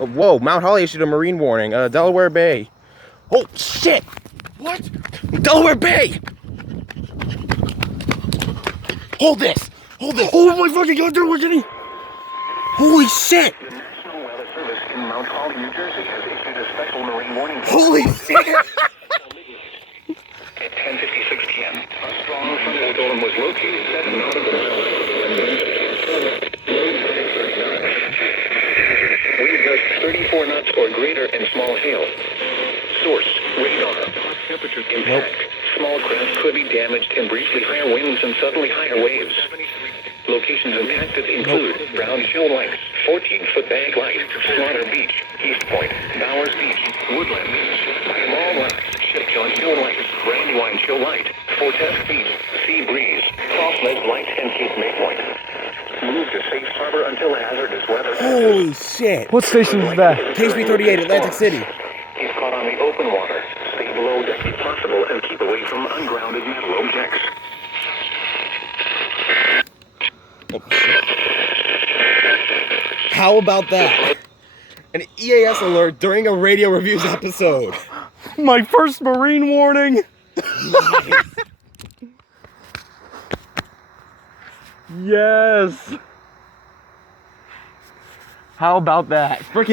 Oh, whoa, Mount Holly issued a marine warning. Delaware Bay. Oh, shit! What? Delaware Bay! Hold this! Hold this! Oh my fucking god, dude, we're getting... Holy shit! The National Weather Service in Mount Holly, New Jersey has issued a special marine warning. Holy shit! At 10:56 p.m., a strong thunderstorm was located 7 nautical miles. Wind gusts 34 knots or greater and small hail. Source: radar. Temperature impact. Small craft could be damaged and briefly higher winds and suddenly higher waves. Locations impacted include Brown Shoal Lakes, 14-foot Bank Light, Slaughter Beach, East Point, Bowers Beach, Woodland Beach, Small Rock, Shipjohn Shoal Lakes, Brandywine Shoal Light, Fortesque Beach, Sea Breeze, Crossness Light, and Cape May Point. Move to safe harbor until hazardous weather. Holy shit! What station is that? KHB38, Atlantic City. If caught on the open water, stay below deck if possible and keep away from ungrounded metal objects. Oh, shit. How about that? An EAS alert during a radio reviews episode. My first marine warning! Yes! How about that? Freaking